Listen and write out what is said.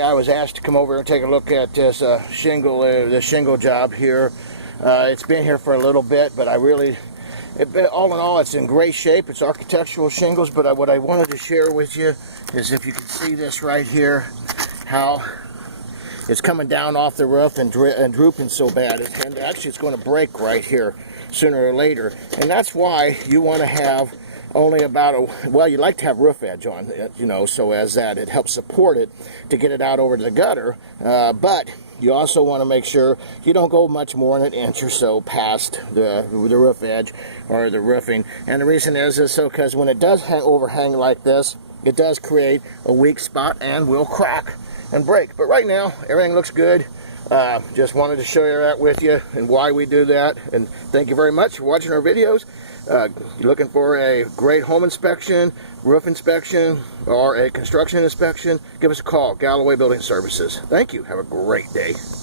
I was asked to come over and take a look at this shingle job here. It's been here for a little bit, but all in all, it's in great shape. It's architectural shingles, but what I wanted to share with you is, if you can see this right here, how it's coming down off the roof and drooping so bad. And actually, it's going to break right here sooner or later. And that's why you want to have only about you like to have roof edge on it, so as that it helps support it to get it out over the gutter, but you also want to make sure you don't go much more than an inch or so past the roof edge or the roofing. And the reason is so because when it does overhang like this, it does create a weak spot and will crack and break. But right now everything looks good. Just wanted to share that with you and why we do that. And thank you very much for watching our videos. You're looking for a great home inspection, roof inspection, or a construction inspection, give us a call. Galloway Building Services. Thank you. Have a great day.